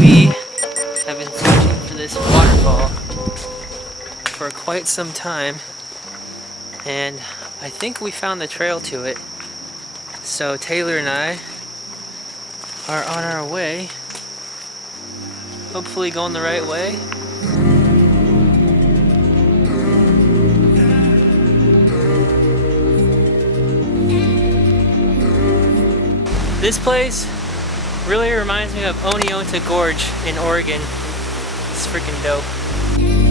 We have been searching for this waterfall for quite some time, and I think we found the trail to it. So Taylor and I are on our way, hopefully going the right way. This place really reminds me of Oneonta Gorge in Oregon. It's freaking dope.